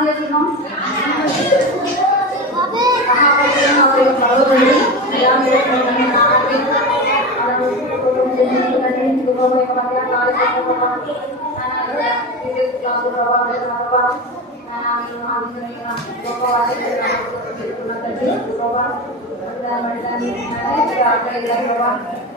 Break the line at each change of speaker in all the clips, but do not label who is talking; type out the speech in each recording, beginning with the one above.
कहाँ ले चुका हूँ। कहाँ पर चुका और ये पढ़ो मुझे मेरा मेरे फ्रेंड ने कहा कि और उसको मुझे नहीं करनी सुबह में पढ़ना क्लास में पढ़ना फिर क्लास में पढ़ा मेरे साथ पढ़ा बाबा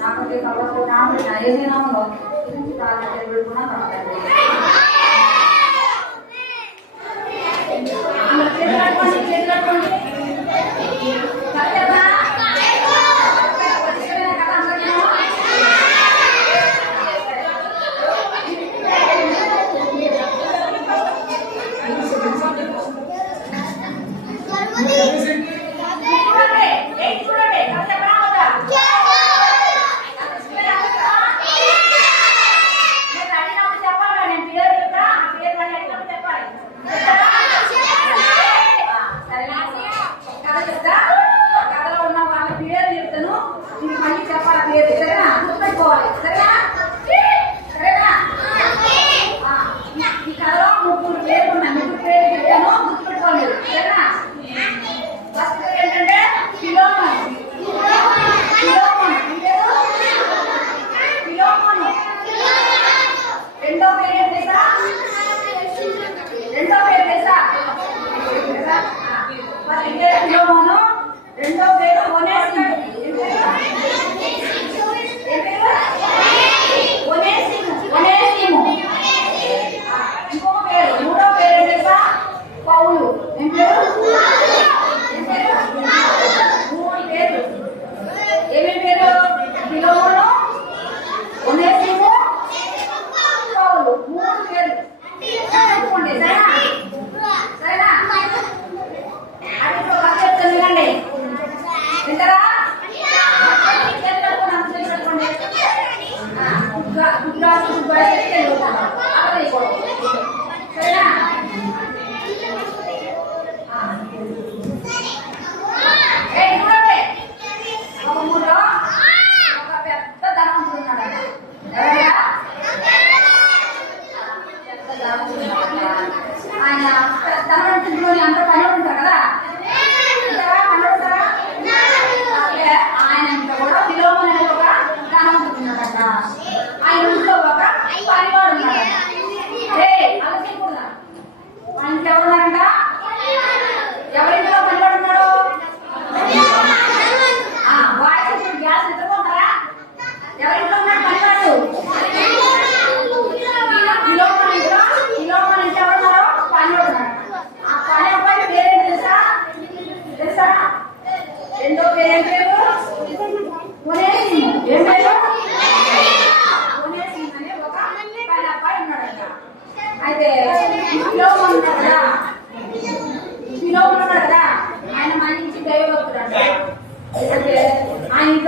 నాకు కవర్ నామ ఏదైనా ఉందో కాలేజ్ కూడా కనపడండి విలోమ ఉంటాడు కదా విలోమ ఉంటాడు కదా ఆయన మంచి దైవభక్తుడు అంటే ఆయన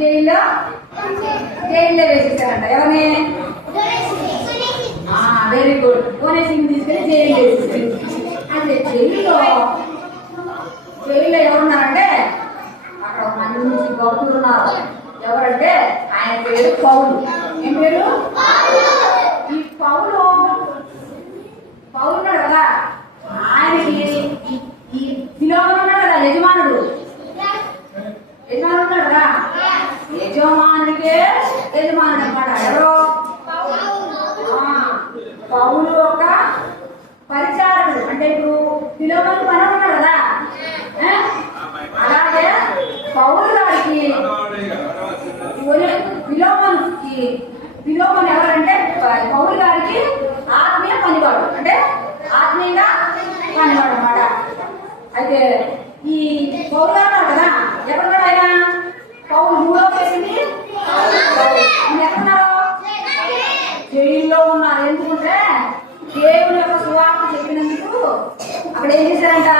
జైల్లో జైల్లో వేసేసారంట. ఎవరిని? వెరీ గుడ్ కోనే సింగ్ తీసుకెళ్ళి జైలు వేసేసారు. అయితే జైల్లో జైల్లో ఎవరున్నారంటే? అక్కడ ఒక మంచి భక్తులు ఉన్నారు. ఎవరంటే? ఆయన పేరు పౌలు. ఏం పేరు? ఈ పౌలు. పౌలు కదా? ఆయనకి ఈ- ఈ ఉన్నాడు కదా యజమానుడు? యజమానుడు ఉన్నాడు కదా? యజమానుడికే యజమానుడు ఎవరో? ఆ, పౌలు యొక్క పరిచారకుడు. అంటే ఇప్పుడు ఫిలోమన్ పని ఉన్నాడు కదా? అలాగే పౌలు గారికి విలోమన్కి విలోమన్ ఎవరంటే పౌలు గారికి ఆత్మీయ పనివాడు అంటే ఆత్మీయంగా పనివాడు అన్నమాట అయితే ఈ పౌలు గారు ఉన్నారు కదా ఎక్కడ ఉన్నాడు ఆయన పౌలు మూడో పేసింది ఎక్కడున్నారు జైల్లో ఉన్నారు ఎందుకంటే దేవుని యొక్క సువార్త చెప్పినందుకు అక్కడ ఏం చేశారంట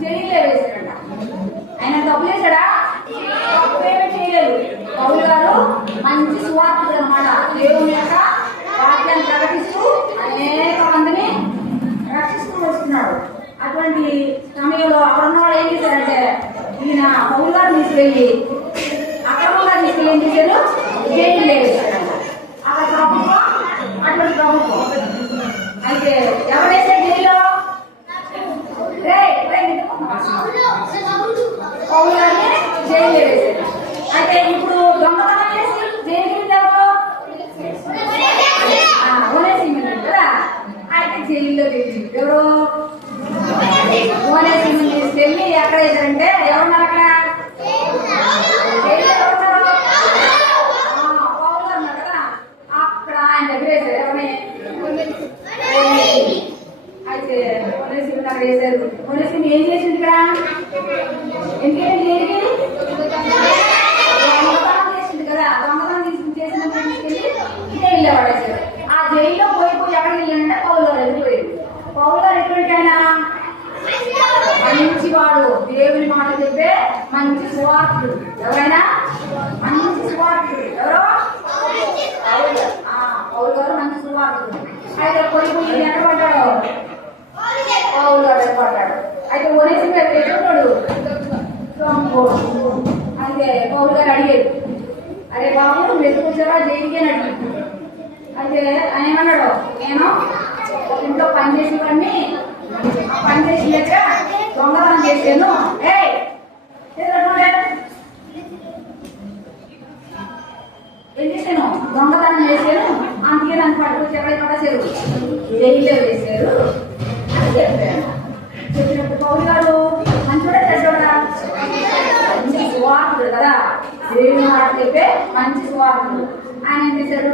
జైల్లో వేశారంట ఆయన తప్పు చేశాడా తప్పేమీ చేయలేదు పౌలు గారు మంచి సువార్తలు అనమాట దేవుని యొక్క వాక్యాన్ని ప్రకటిస్తూ అనేక మందిని రక్షిస్తూ వస్తున్నాడు అటువంటి సమయంలో అక్కడ ఉన్న వాళ్ళు ఏం చేశారంటే ఈయన పౌలు గారు తీసుకెళ్ళి అక్రమంగా తీసుకెళ్ళి ఏం చేశారు జైలు వేశారంట అక్కడ ప్రభుత్వం అటువంటి ప్రభుత్వం అయితే ఎవరైతే జైల్లో రేయ్, రేయ్, నిన్ను పౌలు గారిని జైలు వేశారు అయితే ఇప్పుడు దొంగతనం చేసి జైలుకి వెళ్ళారు ఓనేసింగ్ కదా అయితే జైల్లో పెట్టింది ఎవరు ఓనేసింగ్ తీసుకెళ్ళి ఎక్కడ వేశారంటే ఎవరున్నారు అక్కడ జైల్లో ఎవరున్నారు? ఆ, పౌలు గారు ఉన్నారు కదా అక్కడ ఆయన దగ్గర వేశారు ఎవరిని అయితే ఓనేసింగ్ అక్కడ వేశారు ఓనేసింగ్ ఏం చేసింది ఇక్కడ ఎందుకంటే జైలుకి దొంగతనం చేసింది కదా దొంగతనం తీసుకుని చేసిన తీసుకెళ్ళి జైల్లో పడేశారు ఆ జైల్లో పోయి పోయి ఎక్కడికి వెళ్ళాడంటే పౌలు గారు ఎదురుపోయింది పౌలు గారు ఎటువంటి ఆయన మంచివాడు దేవుని మాట చెప్పే మంచి సువార్తుడు ఎవరైనా మంచి సువార్తుడు ఎవరో పౌలు. ఆ, పౌలు గారు మంచి సువార్తుడు అయితే పోయి పోయి ఎక్కడ పడ్డాడు? పౌలు గారు పడ్డాడు. అయితే ఒనేసి ఎక్కడున్నాడు దొంగోడు. అయితే పౌరు గారు అడిగారు. అరే బాబు నువ్వు ఎందుకు వచ్చావా? జైలుకి అని అడిగాడు అయితే ఆయన ఏమన్నాడు నేను ఒక ఇంట్లో పని చేసేవాడిని ఆ పని చేసిన దగ్గర దొంగతనం చేశాను ఏయ్, చేతులు కట్టుకోండి. ఏం చేశాను దొంగతనం చేశాను అందుకే నన్ను పట్టుకొచ్చి ఎవరైనా పట్టేశారు జైల్లో వేశారు అని చెప్పాను చెప్పినప్పుడు పౌరు గారు మంచోడా చెడ్డోడా మంచి సువార్తుడు కదా దేవుని మాట చెప్పే మంచి సువార్తుడు ఆయన ఏం చేశాడు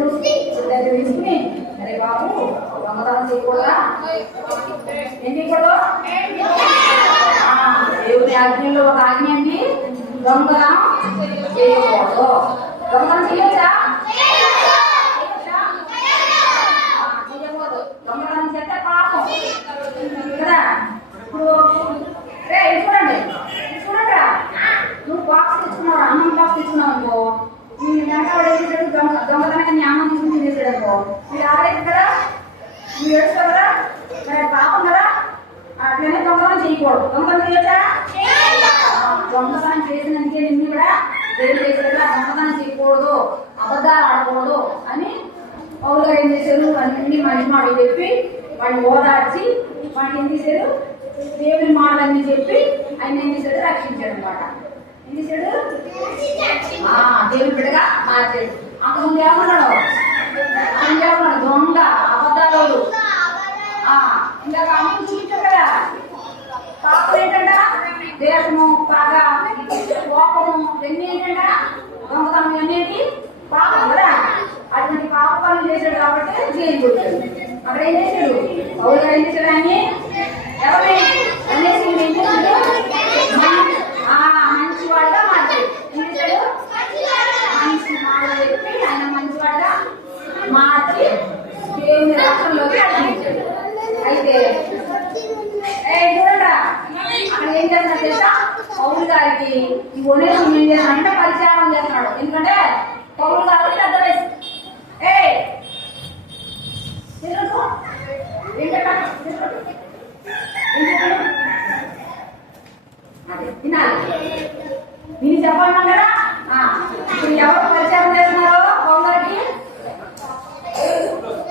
దగ్గర తీసుకుని అరే బాబు దొంగతనం చేయకూడదా ఏం చేయకూడదు ఆ, దేవుని ఒక ఆజ్ఞ అండి. దొంగతనం చేయకూడదు దొంగతనం చేయొచ్చా చేయొచ్చా? ఆ, చేయకూడదు దొంగతనం చేస్తే పాపం. కదా? ఇప్పుడు రే చూడండి. నువ్వు బాక్స్ తెచ్చుకున్నావు అన్నం బాక్స్ తెచ్చుకున్నావు అనుకో. నీ వెనకాల ఏం దొంగ నీ అన్నం తీసుకుని అనుకో. మీరు ఆడలేదు కదా? నువ్వు ఏడుస్తావు కదా? మరి పాపం కదా? అట్లనే దొంగతనం చేయకూడదు. దొంగతనం చేయొచ్చా? దొంగతనం చేసినందుకే నిన్ను కూడా జైలు ఆ దొంగతనం చేయకూడదు. అబద్ధాలు ఆడకూడదు అని పౌరు గారు ఏం చేశారు? అన్ని మంచి మాటలు చెప్పి వాడిని ఓదార్చి వాడిని ఏం చేశారు? దేవుని మాటలన్నీ చెప్పి ఆయన ఏం చేశాడు? రక్షించాడు అనమాట ఏం చేశాడు? ఆ, దేవుని బిడ్డగా మార్చాడు. అంత ముందు ఏమన్నాడు ముందు ఏమన్నాడు దొంగ అబద్ధాలు ఆ, ఇందాక అమ్మ చూపించారు కదా పాపం ఏంటంట దేశము పగ కోపము ఇవన్నీ ఏంటంట దొంగతనం ఇవన్నీ పాపం కదా అటువంటి పాప పనులు చేశాడు కాబట్టి జైలు అక్కడ ఏం చేశాడు? పౌరు ఏం చేశాడు అని ఎవరిని అనేసి ఏం చేశాడు మం- ఆ, మంచివాడుగా మార్చాడు ఏం చేశాడు మంచి మాట చెప్పి ఆయన మంచివాడుగా మార్చి దేవుని రాష్ట్రంలోకి అడిగించాడు అయితే ఏ చూడరా అక్కడ ఏం చేస్తున్నా తెలుసా పౌరు గారికి ఈ ఒనేసం ఏం చేస్తున్నాడంటే పరిచారం చేస్తున్నాడు ఎందుకంటే పౌరు గారు పెద్ద వయసు ఏ తిరగదు. ఏంటట? తిరగదు. ఏం చెప్పాడు? అదే, తినాలి. నేను చెప్పమన్నారా ఆ, ఇప్పుడు ఎవరు పరిచారం చేస్తున్నారు పౌరు గారికి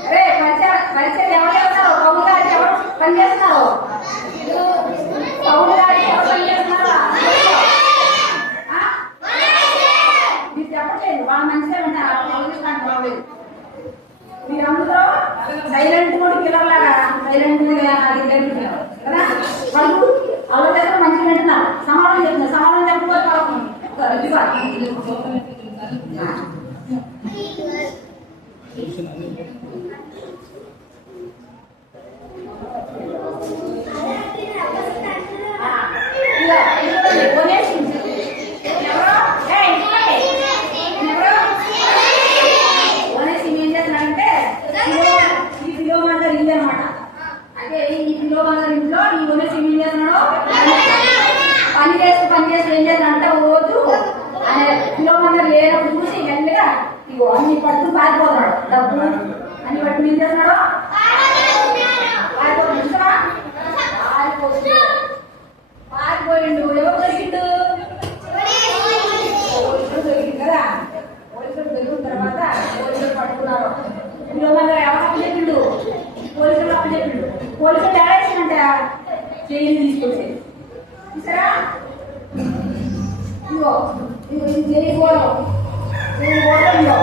అరే పరిచయం పరిచయం ఎవరు చేస్తున్నారు పౌరు గారికి ఎవరు పని చేస్తున్నారు పౌరు గారికి ఎవరు పని చేస్తున్నారు ఆ? మీరు చెప్పట్లేదు వాళ్ళ మంచిగా వింటారు పౌరు అంటున్నారు మీరందరూ సైలెంట్ కూడా కిల్లర్ లాగా సైలెంట్ కదా వాళ్ళు అలా చేస్తారు మంచిగా వింటున్నారు సమాధానం చెప్తున్నారు సమాధానం చెప్పకపోతే పాపం. ఇదిగో. ఆ. ఇదిగో, ఇదిగో, కొనేసి. ఎవరు? ఏయ్, ఎవరు? కొనేసి ఏం చేస్తున్నాడంటే కిలో- ఈ కిలోమందర్ ఇల్లు అనమాట అంటే ఈ కిలోమందర్ ఇంట్లో ఈ కొనేసి ఏం చేస్తున్నాడు పని చేస్తూ పని చేస్తూ ఏం చేస్తున్నాడంటే రోజు ఆయన కిలోమందర్ లేనప్పుడు చూసి మెల్లగా ఇగో అన్ని పట్టు పారిపోతున్నాడు డబ్బు అన్ని పట్టు ఏం చేస్తున్నాడు పారిపోతున్నాడు చూసావా? పారిపోతుంది పారిపోయిండు ఎవరు దొరికిండు పోలీసులు దొరికింది కదా పోలీసులు దొరికిన తర్వాత పోలీసులు పట్టుకున్నారు ఇందులో మన ఎవరు అప్పు చెప్పిండు పోలీసులు అప్పు చెప్పిండు పోలీసులు డైరెక్షన్ అంట జైలు తీసుకొచ్చి చూసారా ఇదిగో ఇదిగో ఇది జైలు గోడం జైలు గోడంలో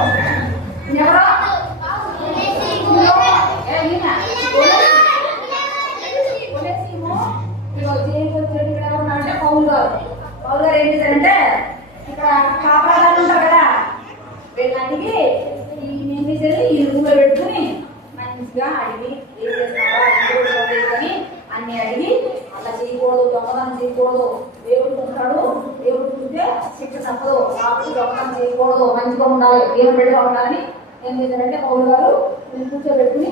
ఎవరో ఇదిగో, ఏ ఈయన, కొనేసిమో, ఇదిగో జైలుకి వచ్చేది ఇక్కడ ఎవరు ఉన్నారంటే గారు ఏం చేశారంటే ఇక్కడ కాపలాదారు ఉంటారు కదా వీళ్ళని అడిగి ఈ ఏం చేసేది ఈ రూమ్లో పెట్టుకుని మంచిగా అడిగి ఏం చేస్తారా ఇంకోటి అన్ని అడిగి అలా చేయకూడదు దొంగతనం చేయకూడదు దేవుడు ఉంటాడు దేవుడు ఉంటే శిక్ష తప్పదు కాబట్టి దొంగతనం చేయకూడదు మంచిగా ఉండాలి దేవుడు బిడ్డగా ఉండాలని ఏం చేశారంటే పౌరు గారు వీళ్ళు కూర్చోబెట్టుకుని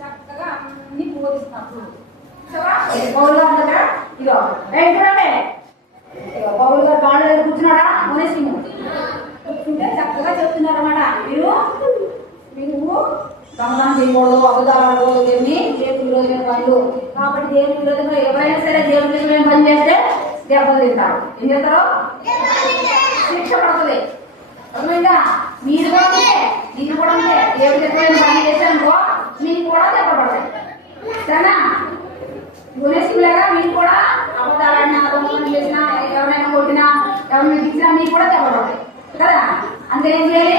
చక్కగా అన్ని బోధిస్తున్నారు చూసావా? పౌరు గారు దగ్గర ఇదో ఏంటంటే ఇదిగో గారు బాండ దగ్గర కూర్చున్నాడా? మునేసింహు కూర్చుంటే చక్కగా చెప్తున్నారు అనమాట మీరు మీరు దొంగతనం చేయకూడదు అబద్ధాలు ఏమి దేవుడి విరోధమైన పనులు. కాబట్టి దేవుని విరోధంగా ఎవరైనా సరే దేవుడి విరోధమైన పని చేస్తే దెబ్బలు తింటారు. ఏం చేస్తారు? శిక్ష పడుతుంది అర్థమైందా? మీరు కూడా ఉంటే మీరు కూడా ఉంటే దేవుడి చెప్పిన పని చేశానుకో మీకు కూడా దెబ్బ పడతాయి. సరేనా? గుణేశులాగా మీకు కూడా అబద్ధాలన్నా దొంగతనం చేసినా ఎవరైనా కొట్టినా ఎవరైనా ఇచ్చినా మీకు కూడా దెబ్బపడతాయి కదా? అందుకే ఏం చేయాలి?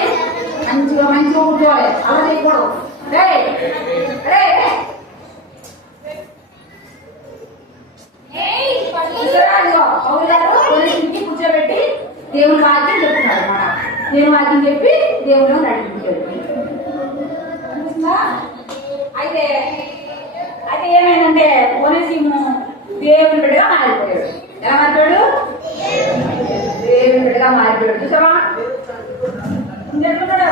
మంచిగా మంచిగా కూర్చోవాలి అలా చేయకూడదు. రే రే కూర్చోబెట్టి దేవుని వాక్యం చెప్తున్నాడు అనమాట దేవుని వాక్యం చెప్పి దేవుడు నడిపించాడు? అయితే అయితే ఏమైందంటే ఓనసీము దేవుని బిడ్డగా మారిపోయాడు. ఎలా మారిపోయాడు? దేవుని బిడ్డగా మారిపోయాడు. చూసావా? ఎట్లున్నాడు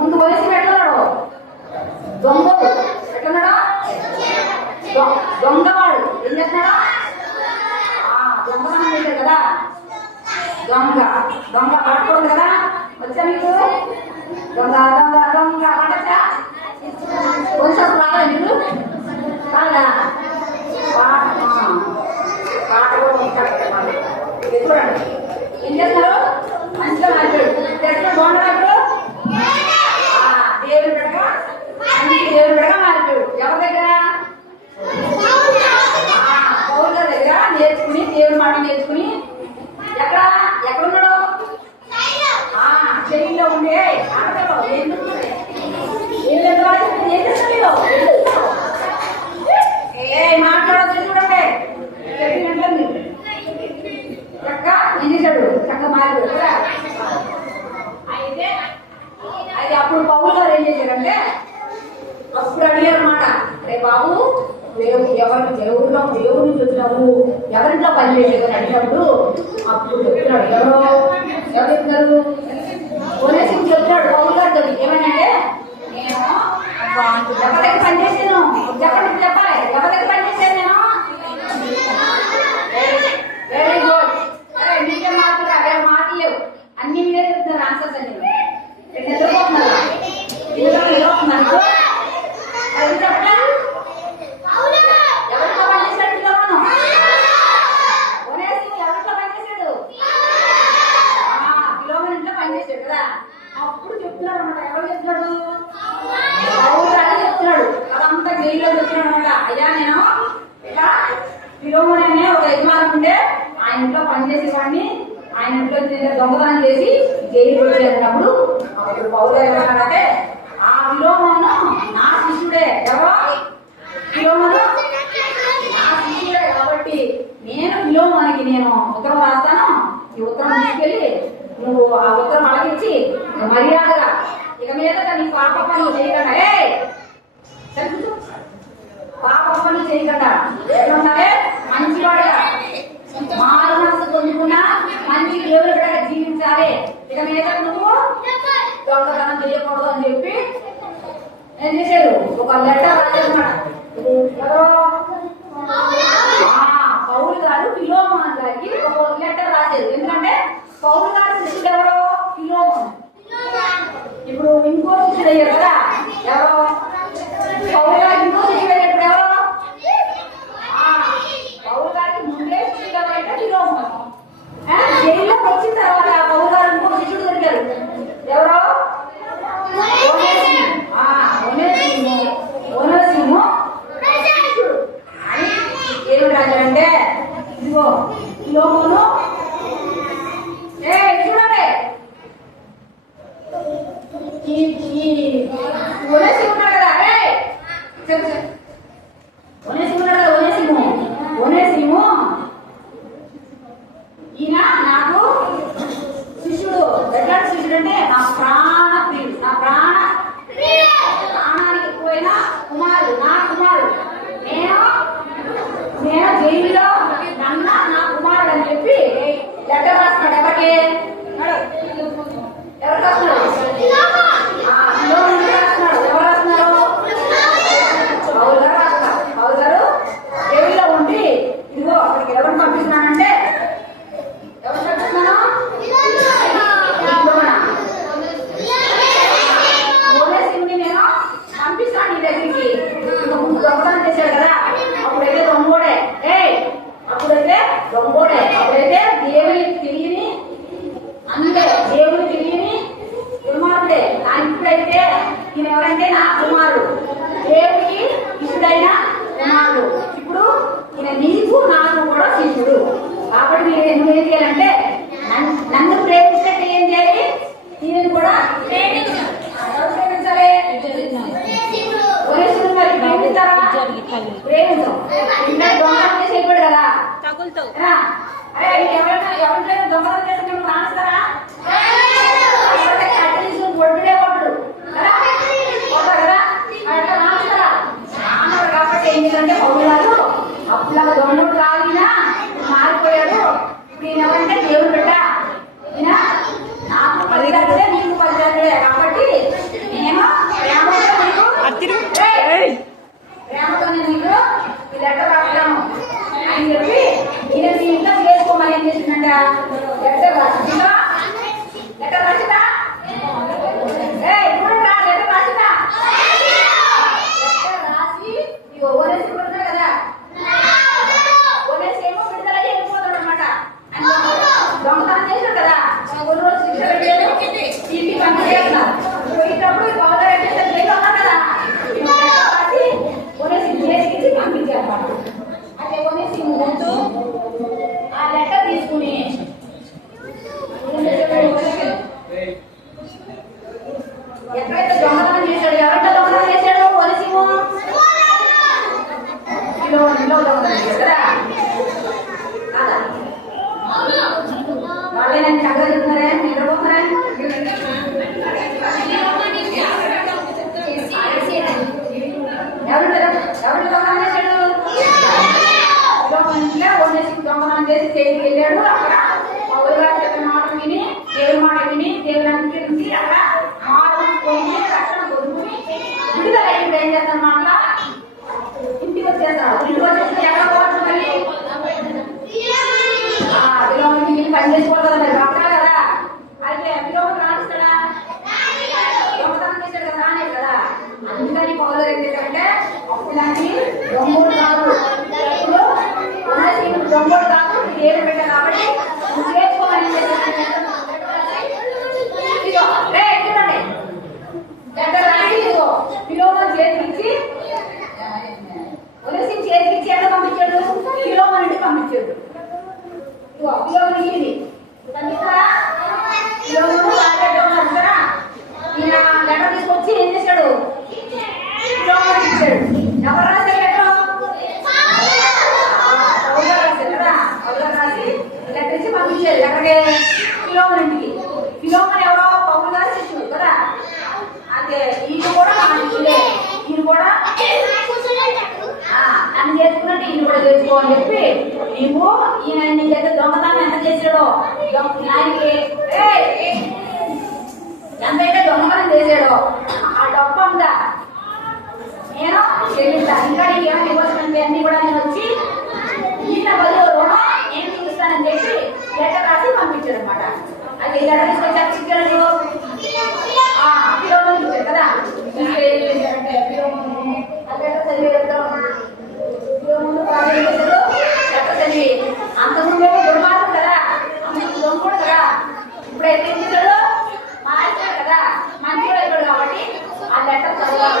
ముందు వయసు ఎట్లున్నాడు దొంగ ఎట్లున్నాడా దొంగవాడు ఏం చేస్తున్నాడా? ఆ, దొంగతనం చేశాడు కదా. దొంగ. దొంగ పట్టుకోండి కదా. వచ్చా మీకు? దొంగ దొంగ దొంగ. పడచ్చా కొంచెం రాదా మీకు రాదా నేర్చుకుని దేవుడి మాట నేర్చుకుని ఎక్కడ ఎక్కడ ఉన్నాడు ఆ చెయ్యిలో ఉండే ఆటలో ఏ అప్పుడు పౌలు గారు ఏం చేశారంటే అప్పుడు అడిగారు అనమాట రే బాబు మేము ఎవరు దేవుళ్ళం దేవుడిని నుంచి ఎవరింట్లో పని చేయలేదు అని అడిగినప్పుడు అప్పుడు చెప్తున్నాడు ఎవరో ఎవరు చెప్తున్నారు కొనేసి చెప్తున్నాడు బాబు గారు ఏమనంటే నేను ఎవరి దగ్గర పని చేశాను. చెప్పండి చెప్పాలి. ఎవరి దగ్గర పని చేశాను నేను. వెరీ గుడ్ నీకే మార్కులు అవే మార్కులు లేవు. అన్ని మీరే చెప్తున్నారు ఆన్సర్స్ అని మీరు నిద్రపోతున్నారు ఇందులో నిద్రపోతున్నారు అప్పుడు చెప్తున్నాడు? అనమాట ఎవరు చెప్తున్నాడు అని చెప్తున్నాడు? అదంతా జైల్లో చెప్తున్నాడు అనమాట అయ్యా నేను ఇక పిలోమోని అనే ఒక యజమాని ఉండే ఆయన ఇంట్లో పనిచేసేవాడిని ఆయన ఇంట్లో దొంగతనం చేసి జైలు వెళ్ళినప్పుడు అప్పుడు పౌరుడు ఏమన్నాడంటే ఆ విలోమను నా శిష్యుడే ఎవరో? విలోమను? నా శిష్యుడే. కాబట్టి నేను విలోమానికి నేను ఉత్తరం రాస్తాను. ఈ ఉత్తరం తీసుకెళ్ళి నువ్వు ఆ ఉత్తరం అడగించి మర్యాదగా ఇక మీద నీ పాప పనులు చేయకుండా ఏ! పాప పనులు చేయకుండా. ఎట్లుండాలి మంచివాడుగా. మారు మనసు పొందుకున్నా మంచి దేవుడు జీవించాలి. ఇక మీద నువ్వు దొంగతనం చేయకూడదు అని చెప్పి ఏం చేశారు? ఒక లెటర్ రాసేస్తున్నాడు ఎవరో? గారు ఫిలోమోన్ గారికి ఒక లెటర్ రాసేది ఎందుకంటే పౌరు గారు శిష్యుడు ఎవరో? ఫిలోమోన్ ఇప్పుడు ఇంకో శిష్యుడు అయ్యారు కదా. ఎవరో? ఇంకా దొంగతనం చేసి కదా.
తగులుతావు.
అరే ఎవరైనా ఎవరికైనా దొంగతనం చేసి మేము కొట్టుడే కదా? కదా? అట్లా కాబట్టి అప్పుడు దొంగడు కాగినా మారిపోయాడు. ఇప్పుడు ఈయన ఏం చేస్తాను మళ్ళా తీసుకెళ్ళి ఎక్కడికి ఫిలోమన్ ఇంటికి ఫిలోమన్ ఎవరో పౌరులు గారు శిష్యుడు కదా? అదే వీళ్ళు కూడా వీళ్ళు కూడా నన్ను చేసుకున్నట్టు ఈయన కూడా చేసుకోవాలని చెప్పి నీవు ఈయన నీ చేత దొంగతనం ఎంత చేశాడో ఆయనకి ఎంతైతే దొంగతనం చేశాడో ఆ డబ్బు అంతా నేను చెల్లిస్తాను ఇంకా నీకు ఏమైనా ఇవ్వాల్సిన అన్ని కూడా నేను వచ్చి ఈయన బదులు రుణం నేను చూస్తానని చెప్పి లెటర్ రాసి పంపించాడు అనమాట అది లెటర్ తీసుకొచ్చాక చికెన్ కదా. చదివి చదివి కూడా కదా. ఇప్పుడు ఎట్లా చేశాడు మార్చాడు కదా. మంచి కూడా కాబట్టి ఆ లెటర్ చదివాలి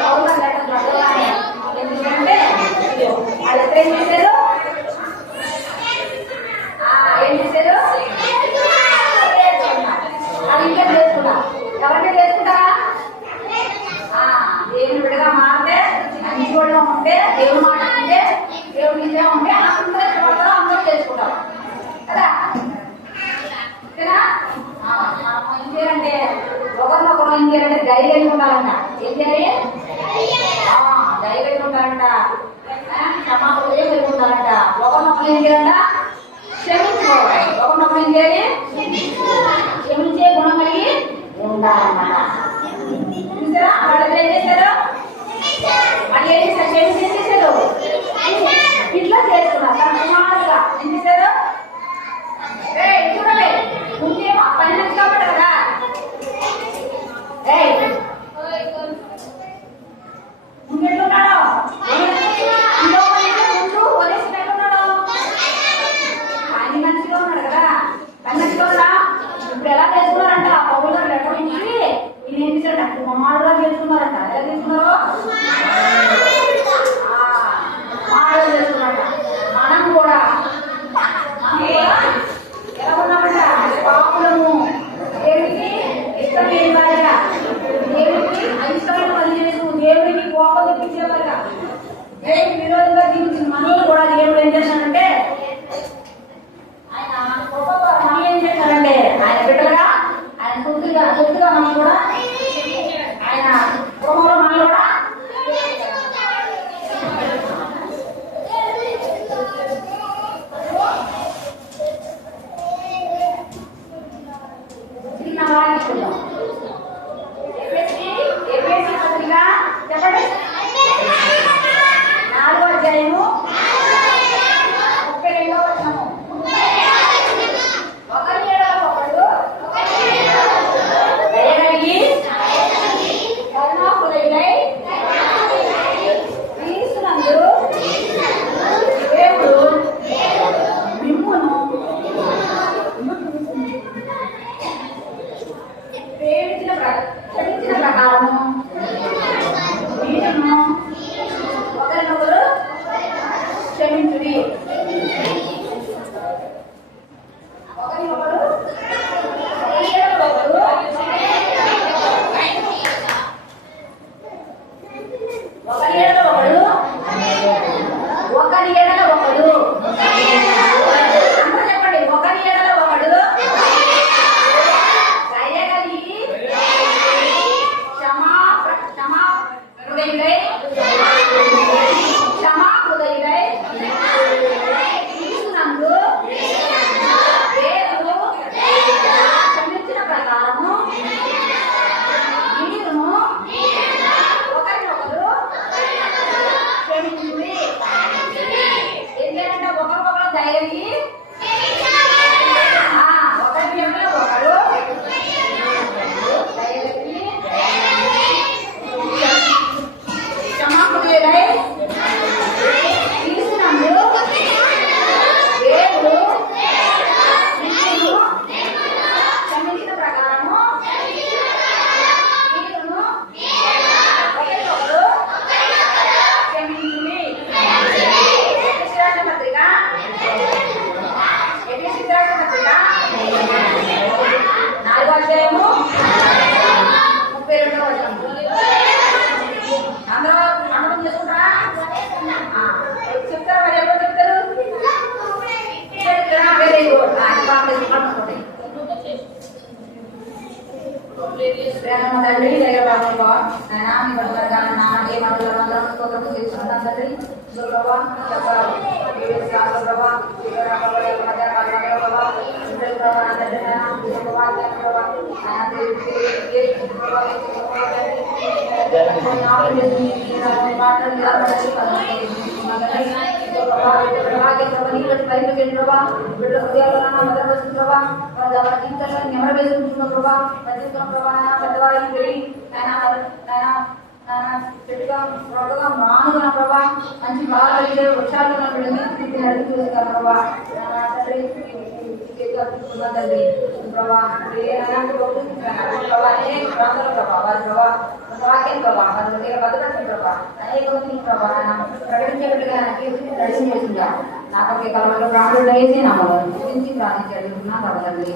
Okay. ప్రభా మంచి బాగా వృక్షాలు నడుస్తుంది నడుస్తుంది ప్రభా కట్టుకున్న తల్లి ప్రభా అలాంటి రోగులు ప్రభా అనేక ప్రాంతాలు ప్రభా గురించి ప్రాణించాడుకున్నా ప్రభా తల్లి